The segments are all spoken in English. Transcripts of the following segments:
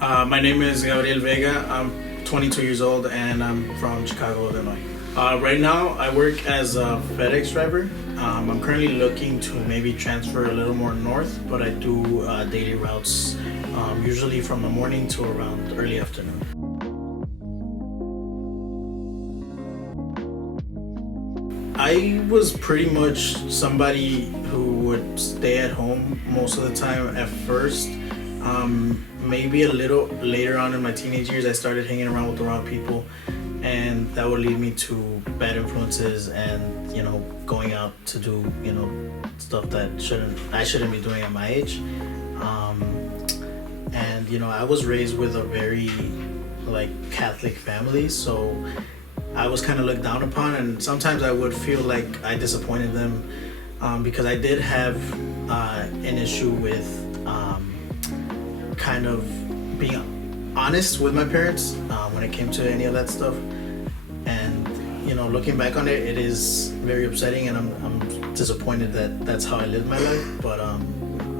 My name is Gabriel Vega. I'm 22 years old and I'm from Chicago, Illinois. Right now, I work as a FedEx driver. I'm currently looking to maybe transfer a little more north, but I do daily routes, usually from the morning to around early afternoon. I was pretty much somebody who would stay at home most of the time at first. Maybe a little later on in my teenage years, I started hanging around with the wrong people, and that would lead me to bad influences and going out to do stuff that I shouldn't be doing at my age. And I was raised with a very Catholic family, so I was kind of looked down upon, and sometimes I would feel like I disappointed them because I did have an issue with kind of being honest with my parents when it came to any of that stuff. And looking back on it, it is very upsetting, and I'm disappointed that that's how I lived my life. But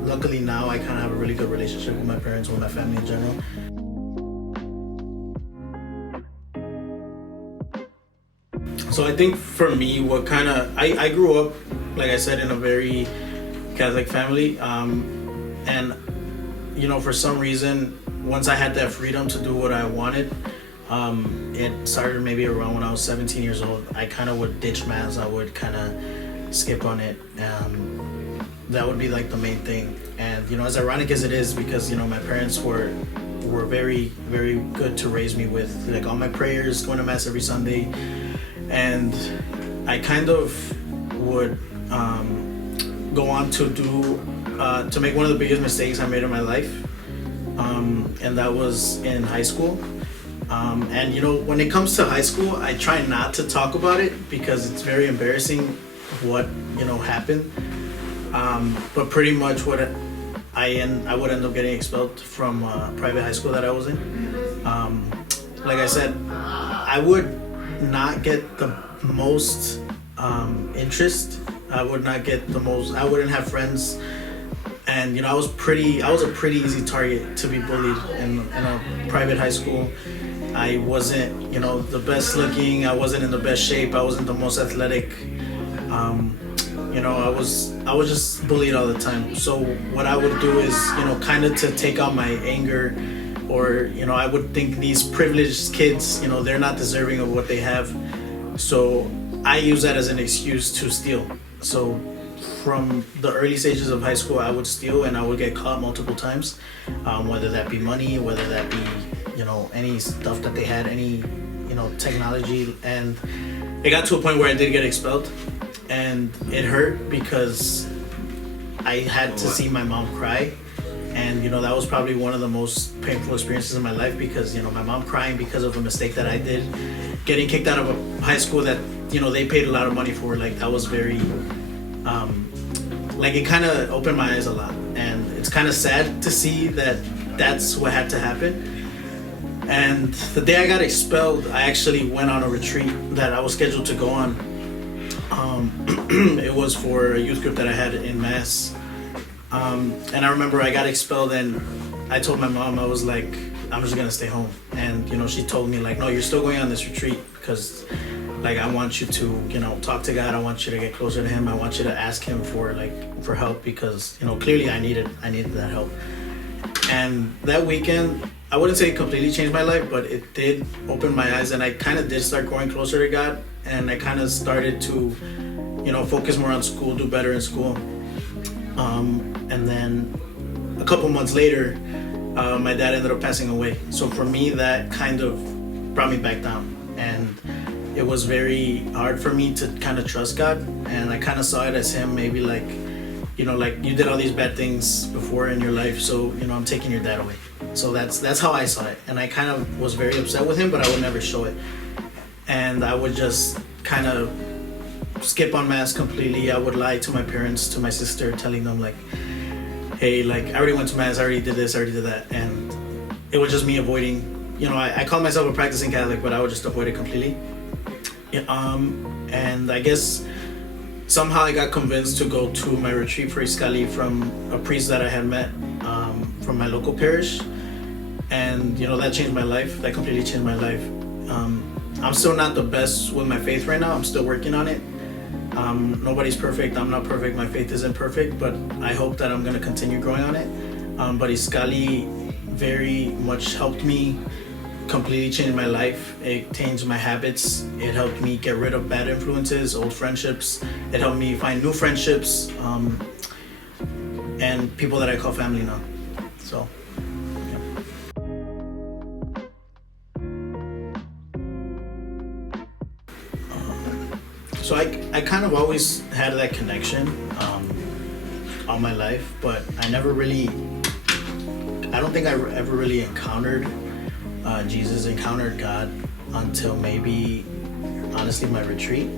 luckily now I kind of have a really good relationship with my parents, with my family in general. So I think for me, I grew up, like I said, in a very Catholic family, and for some reason, once I had that freedom to do what I wanted, it started maybe around when I was 17 years old. I kind of would ditch mass. I would kind of skip on it. That would be the main thing. And as ironic as it is, because my parents were very, very good to raise me with all my prayers, going to mass every Sunday. And I kind of would go on to to make one of the biggest mistakes I made in my life, and that was in high school. And when it comes to high school, I try not to talk about it because it's very embarrassing what happened. But pretty much what I would end up getting expelled from private high school that I was in. Like I said, I would not get the most interest. I wouldn't have friends, and I was a pretty easy target to be bullied in a private high school. I wasn't the best looking. I wasn't in the best shape. I wasn't the most athletic. I was just bullied all the time. So what I would do is kind of to take out my anger, or I would think these privileged kids, they're not deserving of what they have. So I use that as an excuse to steal. So from the early stages of high school, I would steal, and I would get caught multiple times, whether that be money, whether that be any stuff that they had, any technology. And it got to a point where I did get expelled, and it hurt because I had to see my mom cry. And that was probably one of the most painful experiences in my life, because my mom crying because of a mistake that I did, getting kicked out of a high school that they paid a lot of money for. That was very it kind of opened my eyes a lot, and it's kind of sad to see that that's what had to happen. And the day I got expelled, I actually went on a retreat that I was scheduled to go on. It was for a youth group that I had in Mass. And I remember I got expelled, and I told my mom, I was like, I'm just gonna stay home. And she told me no, you're still going on this retreat because I want you to talk to God. I want you to get closer to Him. I want you to ask Him for help, because clearly I needed that help. And that weekend, I wouldn't say it completely changed my life, but it did open my eyes, and I kind of did start growing closer to God, and I kind of started to focus more on school, do better in school. And then a couple months later, my dad ended up passing away. So for me, that kind of brought me back down, and it was very hard for me to kind of trust God. And I kind of saw it as Him maybe you did all these bad things before in your life, so I'm taking your dad away. So that's how I saw it, and I kind of was very upset with him, but I would never show it. And I would just kind of skip on mass completely. I would lie to my parents, to my sister, telling them hey, I already went to mass, I already did this, I already did that. And it was just me avoiding. I call myself a practicing Catholic, but I would just avoid it completely. And I guess somehow I got convinced to go to my retreat for Iskali from a priest that I had met from my local parish. and that changed my life. That completely changed my life. I'm still not the best with my faith right now. I'm still working on it. Nobody's perfect. I'm not perfect. My faith isn't perfect, but I hope that I'm going to continue growing on it. But Iskali very much helped me completely change my life. It changed my habits. It helped me get rid of bad influences, old friendships. It helped me find new friendships, and people that I call family now. So, yeah. So I kind of always had that connection all my life, but I don't think I ever really encountered encountered God until maybe, honestly, my retreat.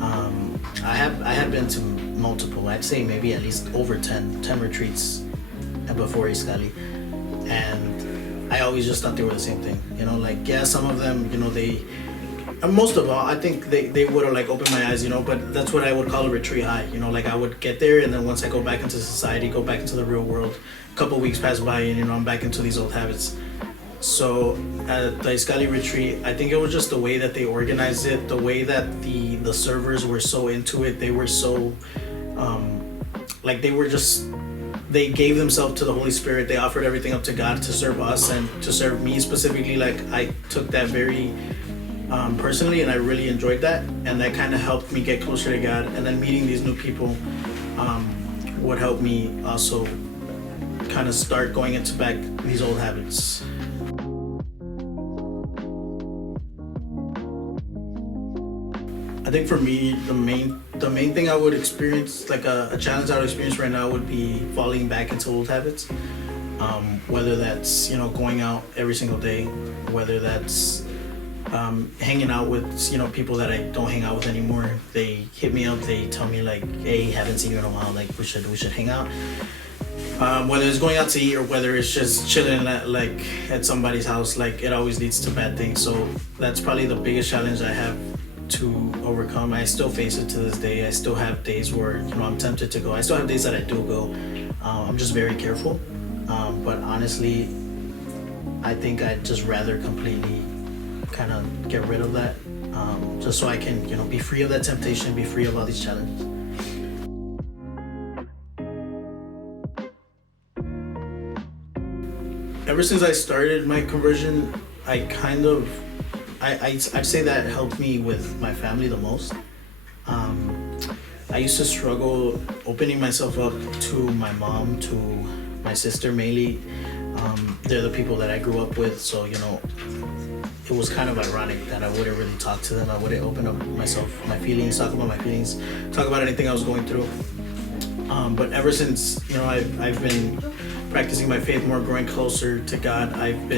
I have been to multiple, I'd say maybe at least over 10 retreats before Iskali, and I always just thought they were the same thing. Some of them, most of all, I think they would have opened my eyes, but that's what I would call a retreat high. I would get there, and then once I go back into society, go back into the real world, a couple weeks pass by, and I'm back into these old habits. So at the Iskali retreat, I think it was just the way that they organized it, the way that the servers were so into it. They were so, they gave themselves to the Holy Spirit. They offered everything up to God to serve us and to serve me specifically. I took that very personally, and I really enjoyed that. And that kind of helped me get closer to God. And then meeting these new people would help me also kind of start going into back these old habits. I think for me, the main thing I would experience, a challenge I would experience right now, would be falling back into old habits. Whether that's going out every single day, whether that's hanging out with people that I don't hang out with anymore. They hit me up. They tell me hey, haven't seen you in a while. We should hang out. Whether it's going out to eat or whether it's just chilling at somebody's house, it always leads to bad things. So that's probably the biggest challenge I have to overcome. I still face it to this day. I still have days where I'm tempted to go. I still have days that I do go. I'm just very careful. But honestly, I think I'd just rather completely kind of get rid of that, just so I can be free of that temptation, be free of all these challenges. Ever since I started my conversion, I'd say that helped me with my family the most. I used to struggle opening myself up to my mom, to my sister mainly. They're the people that I grew up with, so it was kind of ironic that I wouldn't really talk to them. I wouldn't open up myself, my feelings, talk about my feelings, talk about anything I was going through. But ever since I've been practicing my faith more, growing closer to God, I've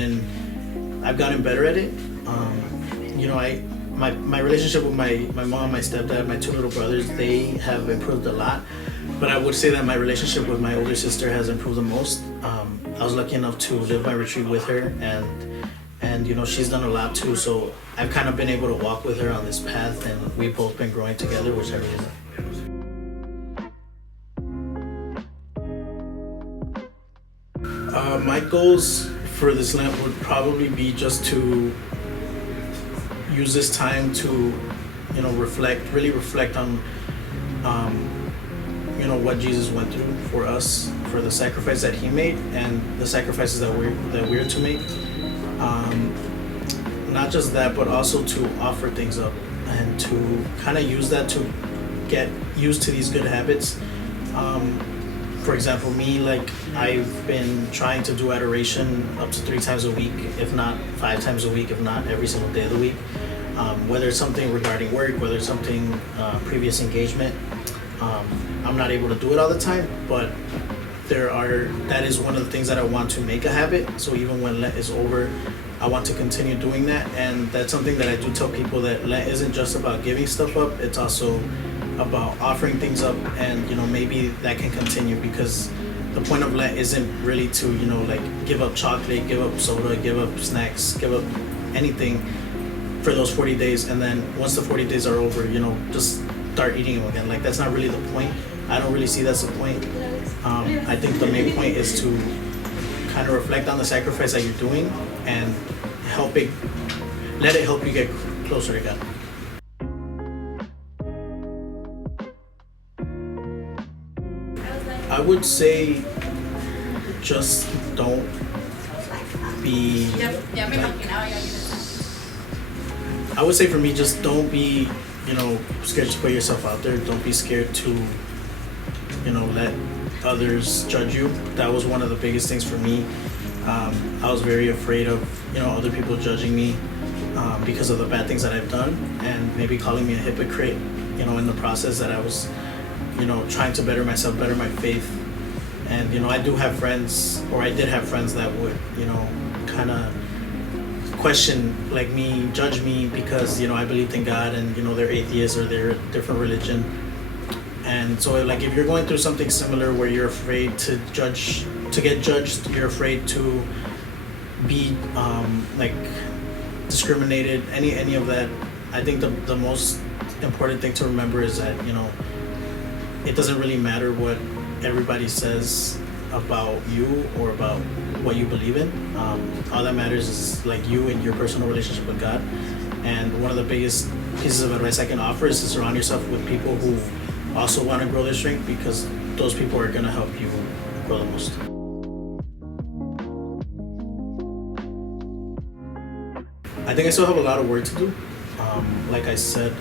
gotten better at it. My relationship with my mom, my stepdad, my two little brothers, they have improved a lot. But I would say that my relationship with my older sister has improved the most. I was lucky enough to live my retreat with her, and she's done a lot too. So I've kind of been able to walk with her on this path, and we've both been growing together, which I really like. My goals for this Lent would probably be just to use this time to, really reflect on, what Jesus went through for us, for the sacrifice that He made, and the sacrifices that we're to make. Not just that, but also to offer things up and to kind of use that to get used to these good habits. For example, me, I've been trying to do adoration up to 3 times a week, if not 5 times a week, if not every single day of the week. Whether it's something regarding work, whether it's something previous engagement. I'm not able to do it all the time, but that is one of the things that I want to make a habit. So even when Lent is over, I want to continue doing that. And that's something that I do tell people, that Lent isn't just about giving stuff up, it's also about offering things up, and maybe that can continue, because the point of Lent isn't really to give up chocolate, give up soda, give up snacks, give up anything for those 40 days, and then once the 40 days are over, just start eating them again. That's not really the point. I don't really see that's the point. I think the main point is to kind of reflect on the sacrifice that you're doing and let it help you get closer to God. I would say just don't be. I would say for me, just don't be, scared to put yourself out there. Don't be scared to, let others judge you. That was one of the biggest things for me. I was very afraid of, other people judging me because of the bad things that I've done and maybe calling me a hypocrite, in the process that I was, trying to better myself, better my faith. And, I do have friends, or I did have friends that would, kind of question like me, judge me because, I believed in God and, they're atheists or they're a different religion. And so like if you're going through something similar where you're afraid to get judged, you're afraid to be discriminated, any of that, I think the most important thing to remember is that, it doesn't really matter what everybody says about you or about what you believe in. All that matters is like you and your personal relationship with God. And one of the biggest pieces of advice I can offer is to surround yourself with people who also want to grow their strength, because those people are going to help you grow the most. I think I still have a lot of work to do. Like I said,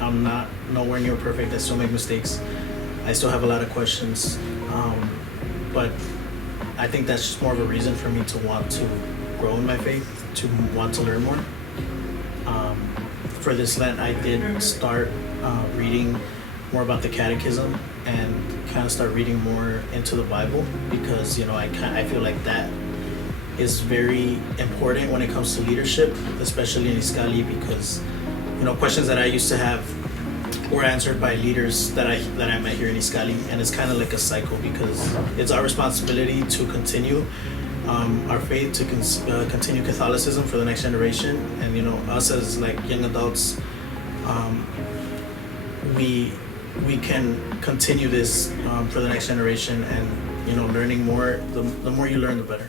I'm not nowhere near perfect. I still make mistakes. I still have a lot of questions. But I think that's just more of a reason for me to want to grow in my faith, to want to learn more. For this Lent, I did start reading more about the catechism and kind of start reading more into the Bible, because I feel like that is very important when it comes to leadership, especially in Iskali, because questions that I used to have were answered by leaders that I met here in Iskali, and it's kind of like a cycle, because it's our responsibility to continue our faith, to continue Catholicism for the next generation, and us as like young adults, we can continue this for the next generation, and learning more. The more you learn, the better.